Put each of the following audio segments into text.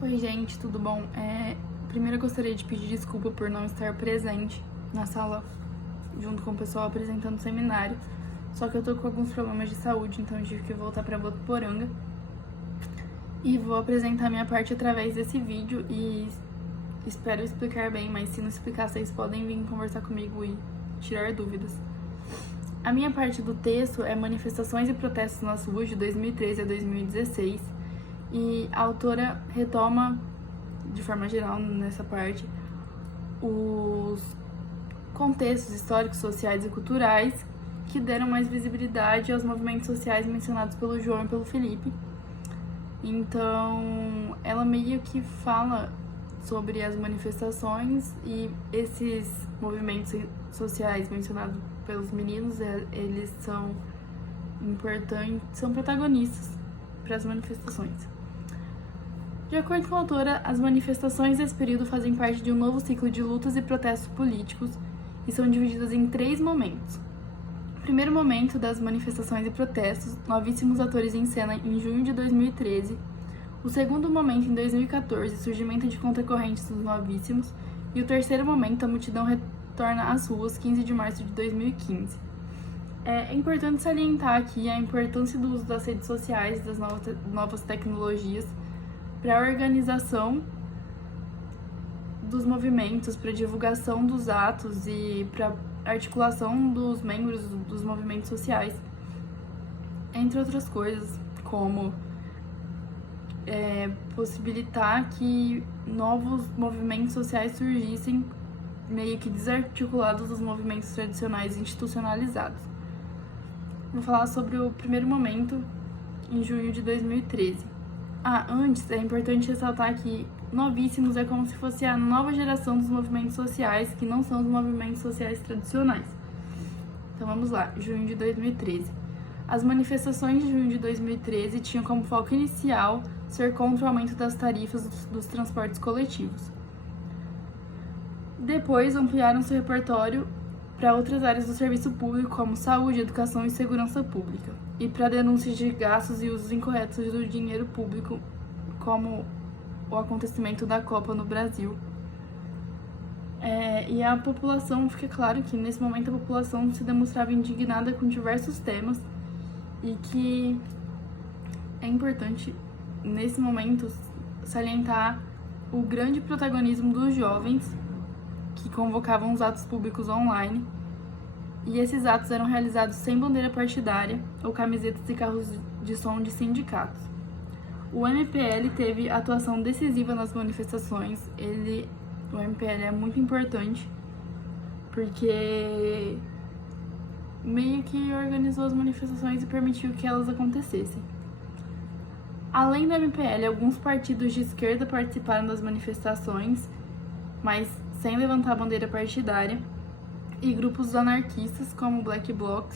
Oi, gente, tudo bom? Primeiro eu gostaria de pedir desculpa por não estar presente na sala junto com o pessoal apresentando o seminário. Só que eu tô com alguns problemas de saúde, então eu tive que voltar pra Votuporanga. E vou apresentar minha parte através desse vídeo e espero explicar bem, mas se não explicar, vocês podem vir conversar comigo e tirar dúvidas. A minha parte do texto é Manifestações e Protestos nas Ruas de 2013 a 2016. E a autora retoma, de forma geral, nessa parte, os contextos históricos, sociais e culturais que deram mais visibilidade aos movimentos sociais mencionados pelo João e pelo Felipe. Então, ela meio que fala sobre as manifestações e esses movimentos sociais mencionados pelos meninos, eles são importantes, são protagonistas para as manifestações. De acordo com a autora, as manifestações desse período fazem parte de um novo ciclo de lutas e protestos políticos e são divididas em 3 momentos. O primeiro momento das manifestações e protestos, novíssimos atores em cena em junho de 2013. O segundo momento em 2014, surgimento de contracorrentes dos novíssimos. E o terceiro momento, a multidão retorna às ruas, 15 de março de 2015. É importante salientar aqui a importância do uso das redes sociais, das novas tecnologias, para a organização dos movimentos, para a divulgação dos atos e para a articulação dos membros dos movimentos sociais, entre outras coisas, como possibilitar que novos movimentos sociais surgissem meio que desarticulados dos movimentos tradicionais institucionalizados. Vou falar sobre o primeiro momento em junho de 2013. Antes, é importante ressaltar que novíssimos é como se fosse a nova geração dos movimentos sociais, que não são os movimentos sociais tradicionais. Então vamos lá, junho de 2013. As manifestações de junho de 2013 tinham como foco inicial ser contra o aumento das tarifas dos transportes coletivos. Depois ampliaram seu repertório para outras áreas do serviço público, como saúde, educação e segurança pública, e para denúncias de gastos e usos incorretos do dinheiro público, como o acontecimento da Copa no Brasil. E a população, fica claro que nesse momento a população se demonstrava indignada com diversos temas e que é importante, nesse momento, salientar o grande protagonismo dos jovens que convocavam os atos públicos online, e esses atos eram realizados sem bandeira partidária ou camisetas e carros de som de sindicatos. O MPL teve atuação decisiva nas manifestações. O MPL é muito importante porque meio que organizou as manifestações e permitiu que elas acontecessem. Além do MPL, alguns partidos de esquerda participaram das manifestações, mas sem levantar a bandeira partidária, e grupos anarquistas como Black Bloc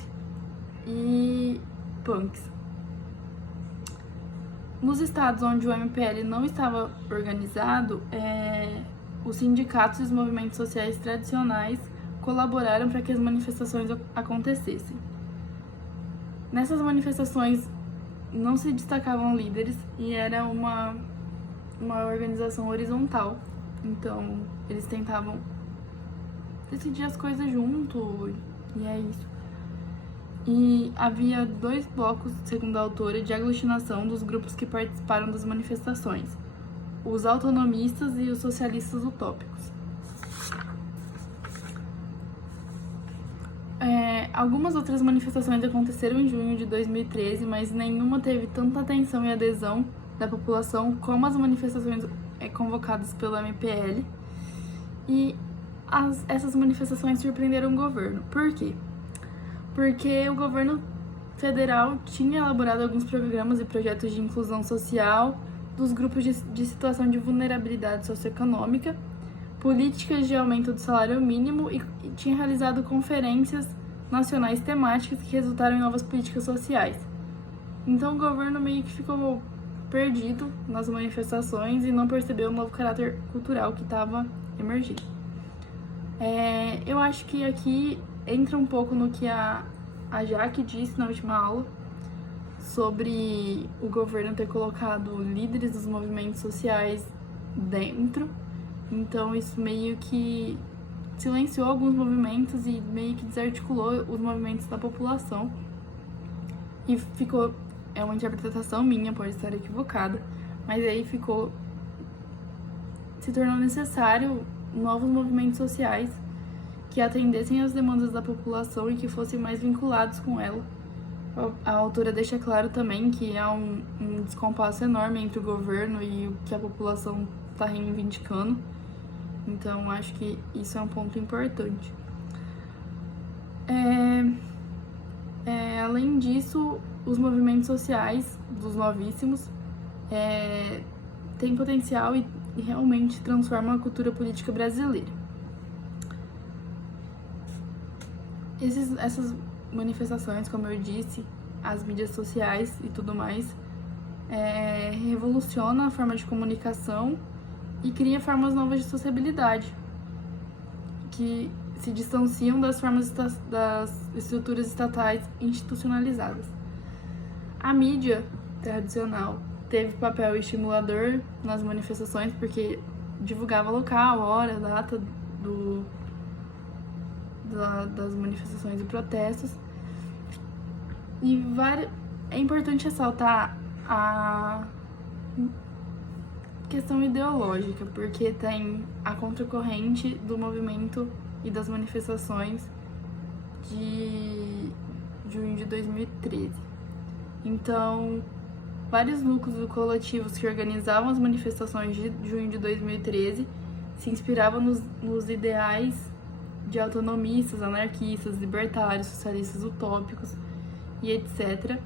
e Punks. Nos estados onde o MPL não estava organizado, os sindicatos e os movimentos sociais tradicionais colaboraram para que as manifestações acontecessem. Nessas manifestações não se destacavam líderes e era uma organização horizontal. Então, eles tentavam decidir as coisas junto, e é isso. E havia 2 blocos, segundo a autora, de aglutinação dos grupos que participaram das manifestações: os autonomistas e os socialistas utópicos. Algumas outras manifestações aconteceram em junho de 2013, mas nenhuma teve tanta atenção e adesão da população como as manifestações convocadas pelo MPL, e essas manifestações surpreenderam o governo. Por quê? Porque o governo federal tinha elaborado alguns programas e projetos de inclusão social dos grupos de situação de vulnerabilidade socioeconômica, políticas de aumento do salário mínimo e tinha realizado conferências nacionais temáticas que resultaram em novas políticas sociais. Então o governo meio que ficou perdido nas manifestações e não percebeu o novo caráter cultural que estava emergindo. Eu acho que aqui entra um pouco no que a Jaque disse na última aula sobre o governo ter colocado líderes dos movimentos sociais dentro. Então isso meio que silenciou alguns movimentos e meio que desarticulou os movimentos da população. E ficou, é uma interpretação minha, pode estar equivocada, mas aí se tornou necessário novos movimentos sociais que atendessem às demandas da população e que fossem mais vinculados com ela. A autora deixa claro também que há um descompasso enorme entre o governo e o que a população está reivindicando. Então, acho que isso é um ponto importante. Além disso, os movimentos sociais dos novíssimos têm potencial e realmente transformam a cultura política brasileira. Essas manifestações, como eu disse, as mídias sociais e tudo mais, revoluciona a forma de comunicação e cria formas novas de sociabilidade, que se distanciam das formas das estruturas estatais institucionalizadas. A mídia tradicional teve papel estimulador nas manifestações porque divulgava local, hora, data das manifestações e protestos. E é importante ressaltar a questão ideológica, porque tem a contracorrente do movimento e das manifestações de junho de 2013. Então, vários núcleos coletivos que organizavam as manifestações de junho de 2013 se inspiravam nos ideais de autonomistas, anarquistas, libertários, socialistas utópicos e etc.,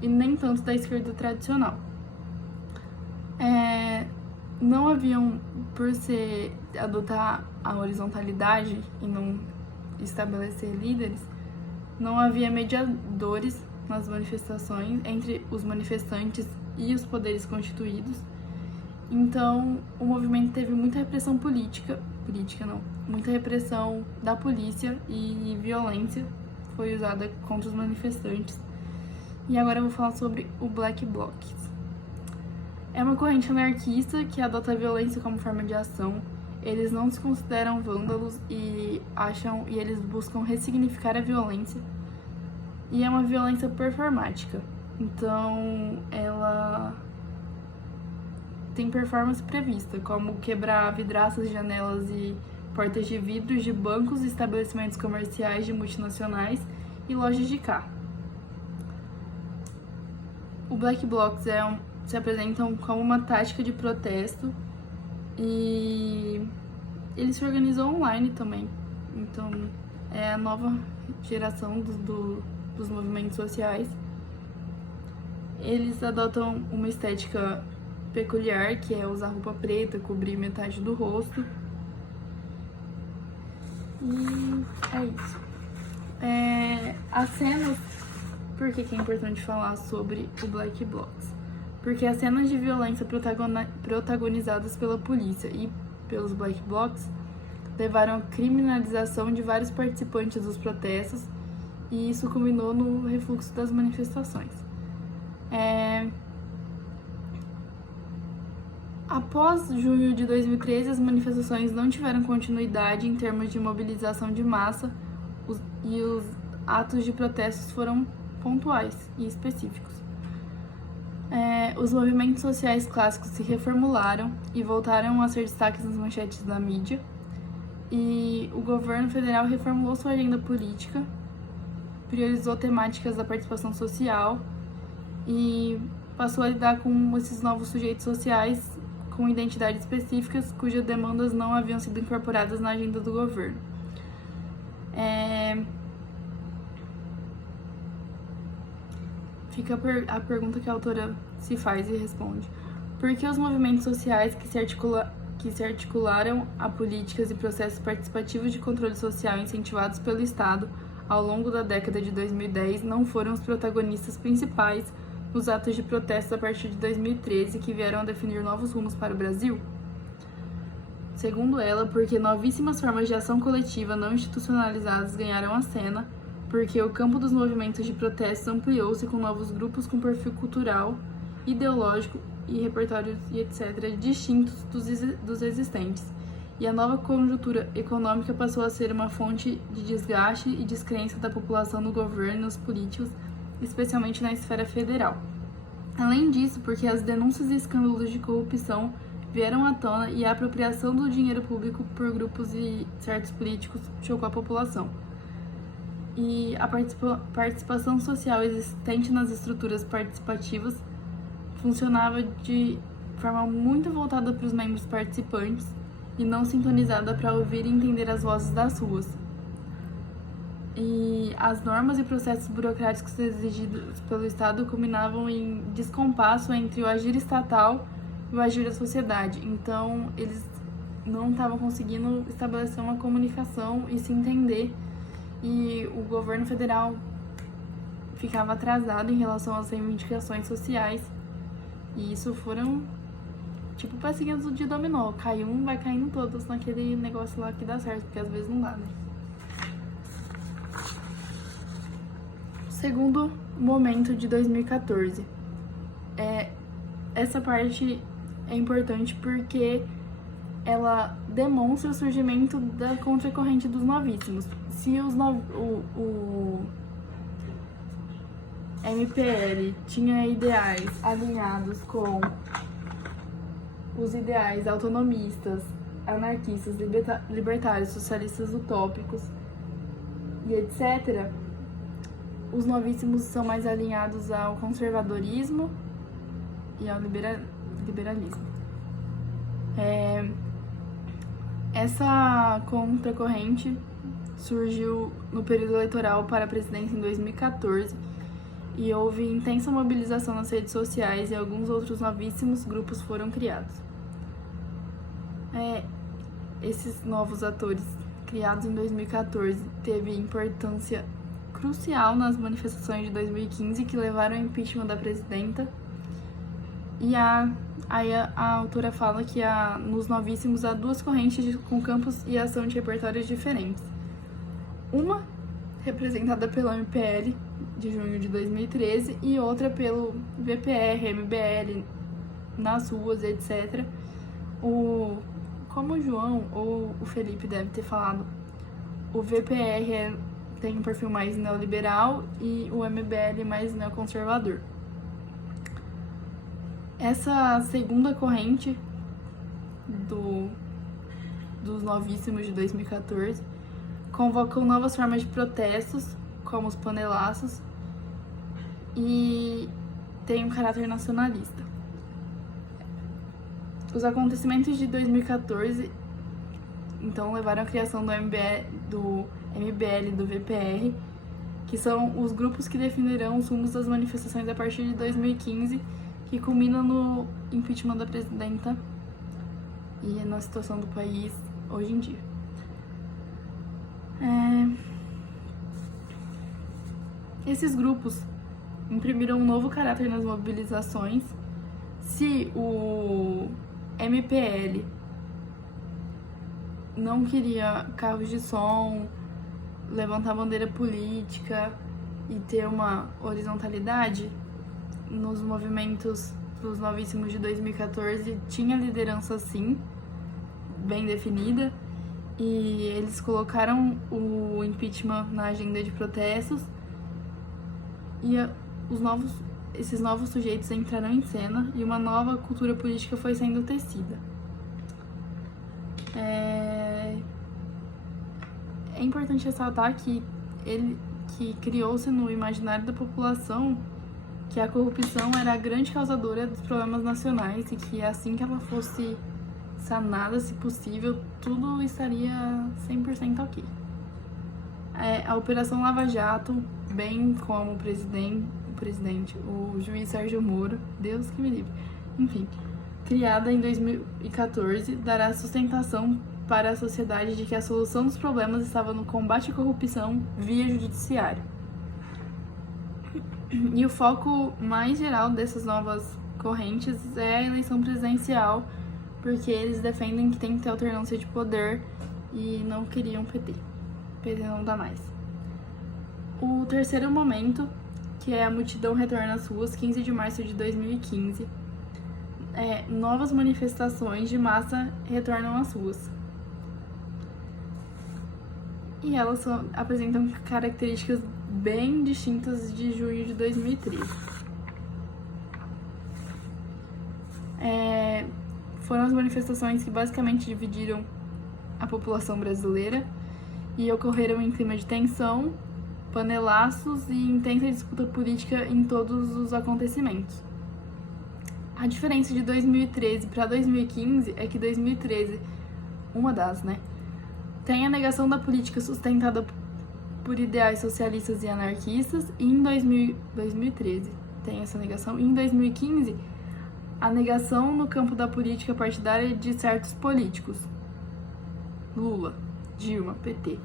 e nem tanto da esquerda tradicional. Não haviam, por adotar a horizontalidade e não estabelecer líderes, não havia mediadores nas manifestações entre os manifestantes e os poderes constituídos. Então, o movimento teve muita repressão muita repressão da polícia e violência foi usada contra os manifestantes. E agora eu vou falar sobre o Black Blocs. É uma corrente anarquista que adota a violência como forma de ação. Eles não se consideram vândalos e eles buscam ressignificar a violência. E é uma violência performática. Então, ela tem performance prevista, como quebrar vidraças, janelas e portas de vidros de bancos, estabelecimentos comerciais de multinacionais e lojas de carro. O Black Blocs se apresentam como uma tática de protesto e ele se organizou online também. Então, é a nova geração dos movimentos sociais. Eles adotam uma estética peculiar, que é usar roupa preta, cobrir metade do rosto. E é isso. As cenas... Por que é importante falar sobre o Black Blocs? Porque as cenas de violência protagonizadas pela polícia e pelos Black Blocs levaram à criminalização de vários participantes dos protestos e isso culminou no refluxo das manifestações. Após junho de 2013, as manifestações não tiveram continuidade em termos de mobilização de massa e os atos de protestos foram pontuais e específicos. Os movimentos sociais clássicos se reformularam e voltaram a ser destaques nas manchetes da mídia, e o governo federal reformulou sua agenda política, priorizou temáticas da participação social e passou a lidar com esses novos sujeitos sociais com identidades específicas cujas demandas não haviam sido incorporadas na agenda do governo. Fica a pergunta que a autora se faz e responde. Por que os movimentos sociais que se articularam a políticas e processos participativos de controle social incentivados pelo Estado ao longo da década de 2010 não foram os protagonistas principais nos atos de protesto a partir de 2013 que vieram a definir novos rumos para o Brasil? Segundo ela, porque novíssimas formas de ação coletiva não institucionalizadas ganharam a cena, porque o campo dos movimentos de protestos ampliou-se com novos grupos com perfil cultural, ideológico e repertórios e etc. distintos dos existentes, e a nova conjuntura econômica passou a ser uma fonte de desgaste e descrença da população no governo e nos políticos, especialmente na esfera federal. Além disso, porque as denúncias e escândalos de corrupção vieram à tona e a apropriação do dinheiro público por grupos e certos políticos chocou a população. E a participação social existente nas estruturas participativas funcionava de forma muito voltada para os membros participantes e não sintonizada para ouvir e entender as vozes das ruas. E as normas e processos burocráticos exigidos pelo Estado culminavam em descompasso entre o agir estatal e o agir da sociedade. Então, eles não estavam conseguindo estabelecer uma comunicação e se entender. E o governo federal ficava atrasado em relação às reivindicações sociais. E isso foram, tipo, pecinhas de dominó. Cai um, vai caindo todos naquele negócio lá que dá certo, porque às vezes não dá, né? Segundo momento de 2014. Essa parte é importante porque ela demonstra o surgimento da contracorrente dos novíssimos. Se o MPL tinha ideais alinhados com os ideais autonomistas, anarquistas, libertários, socialistas utópicos e etc., os novíssimos são mais alinhados ao conservadorismo e ao liberalismo. Essa contracorrente surgiu no período eleitoral para a presidência em 2014 e houve intensa mobilização nas redes sociais e alguns outros novíssimos grupos foram criados. Esses novos atores, criados em 2014, teve importância crucial nas manifestações de 2015 que levaram ao impeachment da presidenta. E aí a autora fala que nos novíssimos há duas correntes com campos e ação de repertórios diferentes. Uma representada pelo MPL de junho de 2013 e outra pelo VPR, MBL, nas ruas, etc. Como o João ou o Felipe deve ter falado, o VPR tem um perfil mais neoliberal e o MBL mais neoconservador. Essa segunda corrente dos novíssimos de 2014 convocam novas formas de protestos, como os panelaços, e tem um caráter nacionalista. Os acontecimentos de 2014 então levaram à criação do MBL e do VPR, que são os grupos que definirão os rumos das manifestações a partir de 2015, que culmina no impeachment da presidenta e na situação do país hoje em dia. Esses grupos imprimiram um novo caráter nas mobilizações. Se o MPL não queria carros de som, levantar bandeira política e ter uma horizontalidade, nos movimentos dos novíssimos de 2014 tinha liderança sim, bem definida, e eles colocaram o impeachment na agenda de protestos e esses novos sujeitos entraram em cena e uma nova cultura política foi sendo tecida. É importante ressaltar que criou-se no imaginário da população que a corrupção era a grande causadora dos problemas nacionais e que assim que ela fosse sanada, se possível, tudo estaria 100% ok. A Operação Lava Jato, bem como o juiz Sérgio Moro, Deus que me livre, enfim, criada em 2014, dará sustentação para a sociedade de que a solução dos problemas estava no combate à corrupção via judiciário. E o foco mais geral dessas novas correntes é a eleição presidencial, porque eles defendem que tem que ter alternância de poder e não queriam PT. PT não dá mais. O terceiro momento, que é a multidão retorna às ruas, 15 de março de 2015. Novas manifestações de massa retornam às ruas. E elas apresentam características bem distintas de junho de 2013. Foram as manifestações que basicamente dividiram a população brasileira e ocorreram em clima de tensão, panelaços e intensa disputa política em todos os acontecimentos. A diferença de 2013 para 2015 é que 2013, uma das, tem a negação da política sustentada por ideais socialistas e anarquistas, e em 2013 tem essa negação, e em 2015 a negação no campo da política partidária de certos políticos, Lula, Dilma, PT,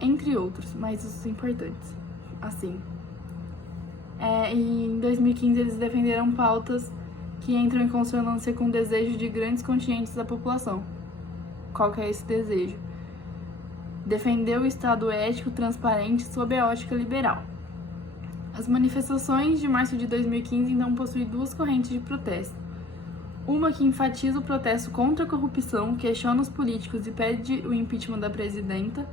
entre outros, mas os importantes, assim. E em 2015 eles defenderam pautas que entram em consonância com o desejo de grandes contingentes da população. Qual que é esse desejo? Defender o Estado ético, transparente, sob a ótica liberal. As manifestações de março de 2015 então possuem duas correntes de protesto. Uma que enfatiza o protesto contra a corrupção, questiona os políticos e pede o impeachment da presidenta,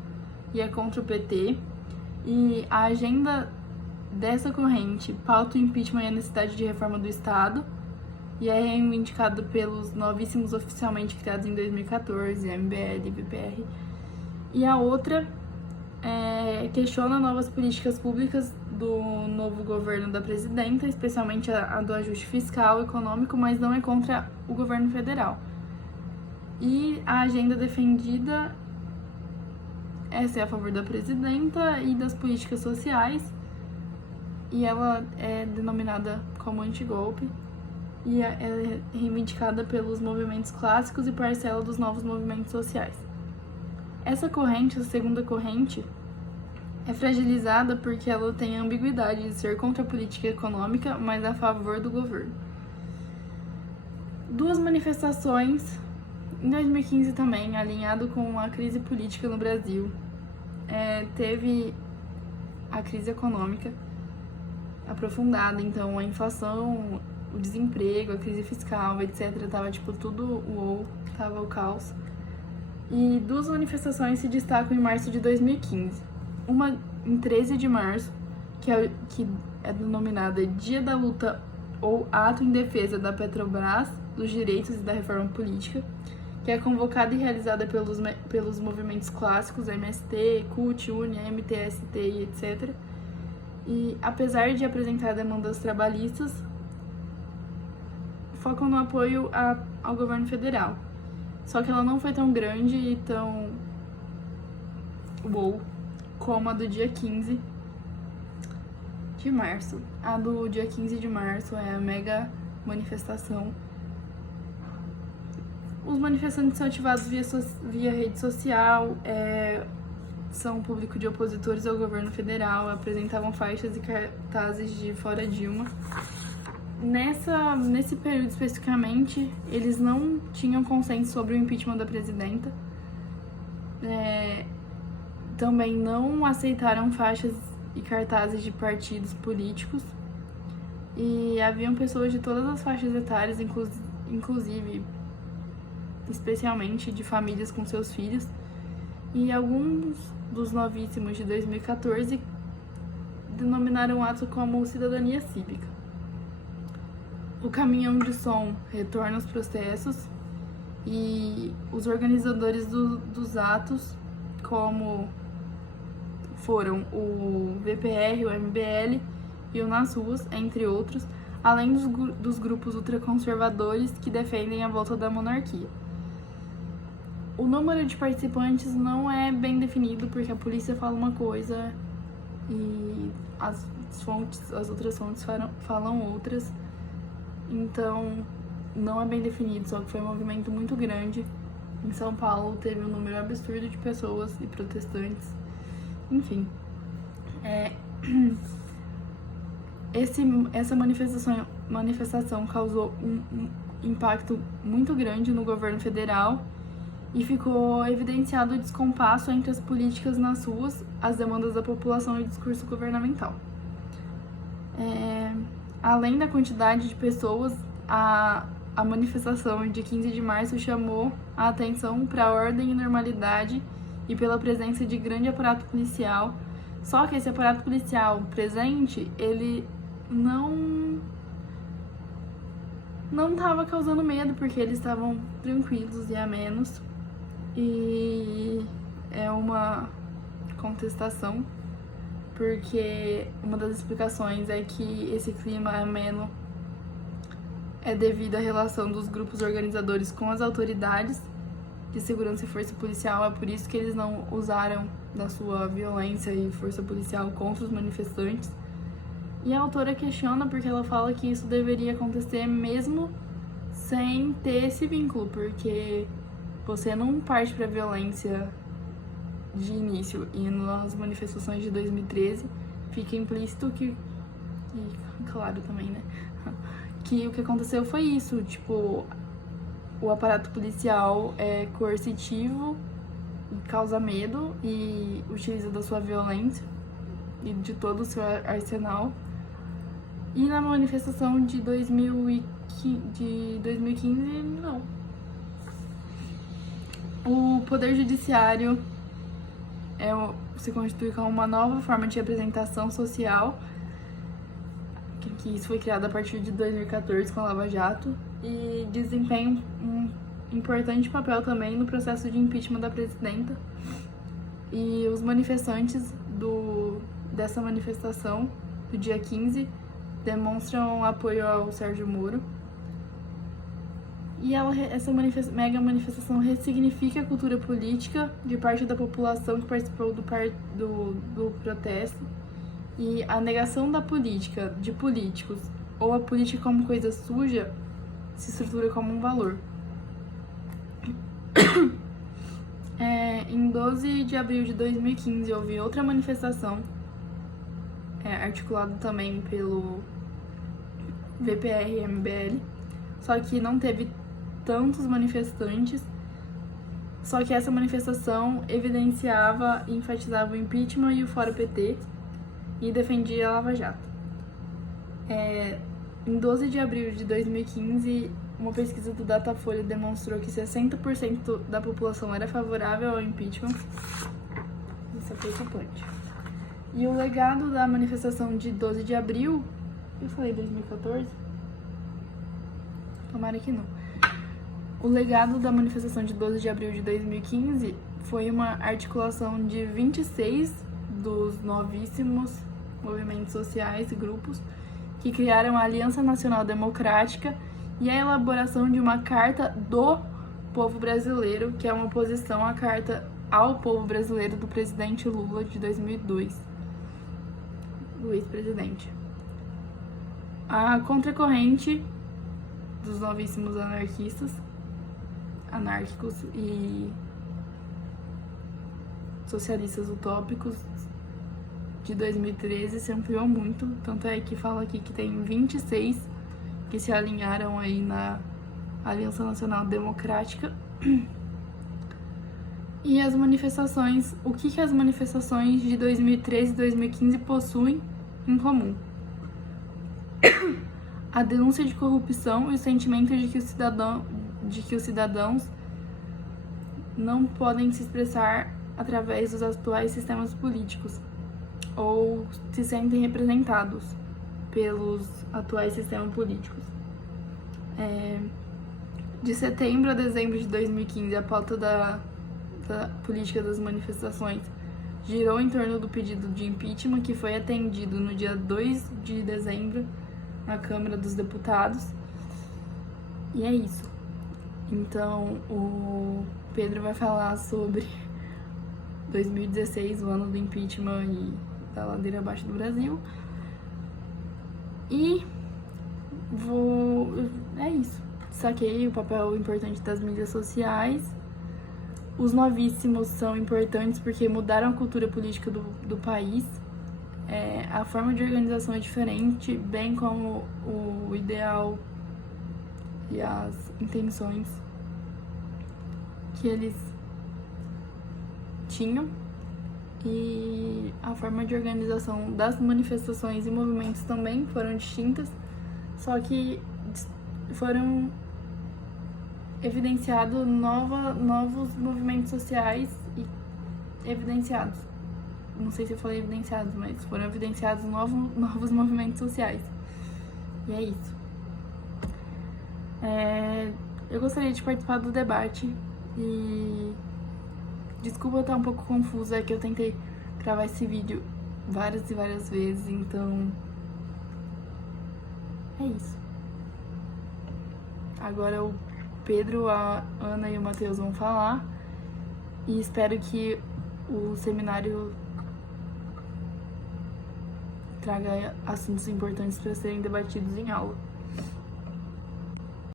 e é contra o PT. E a agenda dessa corrente pauta o impeachment e a necessidade de reforma do Estado, e é reivindicado pelos novíssimos oficialmente criados em 2014, MBL e VPR. E a outra questiona novas políticas públicas do novo governo da presidenta, especialmente a do ajuste fiscal e econômico, mas não é contra o governo federal. E a agenda defendida é ser a favor da presidenta e das políticas sociais, e ela é denominada como antigolpe, e é reivindicada pelos movimentos clássicos e parcela dos novos movimentos sociais. Essa corrente, a segunda corrente, é fragilizada porque ela tem a ambiguidade de ser contra a política econômica, mas a favor do governo. Duas manifestações, em 2015 também, alinhado com a crise política no Brasil. Teve a crise econômica aprofundada, então a inflação, o desemprego, a crise fiscal, etc. Tava tudo tava o caos. E duas manifestações se destacam em março de 2015. Uma em 13 de março, que é denominada Dia da Luta ou Ato em Defesa da Petrobras, dos Direitos e da Reforma Política, que é convocada e realizada pelos movimentos clássicos, MST, CUT, UNE, MTST e etc. E, apesar de apresentar demandas trabalhistas, focam no apoio ao governo federal. Só que ela não foi tão grande e tão como a do dia 15 de março. A do dia 15 de março é a mega manifestação. Os manifestantes são ativados via rede social, são público de opositores ao governo federal, apresentavam faixas e cartazes de fora Dilma. Nesse período especificamente, eles não tinham consenso sobre o impeachment da presidenta. Também não aceitaram faixas e cartazes de partidos políticos. E haviam pessoas de todas as faixas etárias, inclusive, especialmente de famílias com seus filhos. E alguns dos novíssimos de 2014 denominaram o ato como cidadania cívica. O caminhão de som retorna aos processos e os organizadores dos atos, como foram o VPR, o MBL e o Nas Ruas, entre outros, além dos grupos ultraconservadores que defendem a volta da monarquia. O número de participantes não é bem definido, porque a polícia fala uma coisa e as outras fontes falam outras. Então, não é bem definido, só que foi um movimento muito grande. Em São Paulo teve um número absurdo de pessoas e protestantes. Enfim, essa manifestação causou um impacto muito grande no governo federal e ficou evidenciado o descompasso entre as políticas nas ruas, as demandas da população e o discurso governamental. Além da quantidade de pessoas, a manifestação de 15 de março chamou a atenção para a ordem e normalidade e pela presença de grande aparato policial. Só que esse aparato policial presente, ele não estava causando medo, porque eles estavam tranquilos e amenos. E é uma contestação, porque uma das explicações é que esse clima ameno é devido à relação dos grupos organizadores com as autoridades de segurança e força policial. É por isso que eles não usaram da sua violência e força policial contra os manifestantes. E a autora questiona porque ela fala que isso deveria acontecer mesmo sem ter esse vínculo, porque você não parte para violência de início, e nas manifestações de 2013 fica implícito que, e claro também, né, que o que aconteceu foi isso, tipo, o aparato policial é coercitivo, causa medo e utiliza da sua violência e de todo o seu arsenal. E na manifestação de 2015, não. O Poder Judiciário se constitui como uma nova forma de representação social, que isso foi criado a partir de 2014 com a Lava Jato, e desempenha um importante papel também no processo de impeachment da presidenta. E os manifestantes dessa manifestação do dia 15 demonstram apoio ao Sérgio Moro. E essa mega manifestação ressignifica a cultura política de parte da população que participou do protesto, e a negação da política, de políticos, ou a política como coisa suja, se estrutura como um valor. Em 12 de abril de 2015, houve outra manifestação, articulada também pelo VPR e MBL, só que não teve tantos manifestantes, só que essa manifestação evidenciava e enfatizava o impeachment e o Fora PT e defendia a Lava Jato. Em 12 de abril de 2015, uma pesquisa do Datafolha demonstrou que 60% da população era favorável ao impeachment. Isso é preocupante. E o legado da manifestação de 12 de abril... Eu falei 2014? Tomara que não. O legado da manifestação de 12 de abril de 2015 foi uma articulação de 26 dos novíssimos movimentos sociais e grupos que criaram a Aliança Nacional Democrática e a elaboração de uma Carta do Povo Brasileiro, que é uma oposição à Carta ao Povo Brasileiro do presidente Lula de 2002, do ex-presidente. A contracorrente dos novíssimos anárquicos e socialistas utópicos de 2013 se ampliou muito, tanto é que fala aqui que tem 26 que se alinharam aí na Aliança Nacional Democrática. E as manifestações, o que as manifestações de 2013 e 2015 possuem em comum? A denúncia de corrupção e o sentimento de que os cidadãos não podem se expressar através dos atuais sistemas políticos ou se sentem representados pelos atuais sistemas políticos. De setembro a dezembro de 2015, a pauta da política das manifestações girou em torno do pedido de impeachment, que foi atendido no dia 2 de dezembro na Câmara dos Deputados. E é isso. Então, o Pedro vai falar sobre 2016, o ano do impeachment e da ladeira abaixo do Brasil. E é isso. Destaquei o papel importante das mídias sociais. Os novíssimos são importantes porque mudaram a cultura política do país. A forma de organização é diferente, bem como o ideal e as intenções que eles tinham e a forma de organização das manifestações e movimentos também foram distintas, só que foram evidenciados novos movimentos sociais e evidenciados. Não sei se eu falei evidenciados, mas foram evidenciados novos movimentos sociais. E é isso. Eu gostaria de participar do debate e desculpa eu estar um pouco confusa, é que eu tentei gravar esse vídeo várias e várias vezes, então é isso. Agora o Pedro, a Ana e o Matheus vão falar e espero que o seminário traga assuntos importantes para serem debatidos em aula.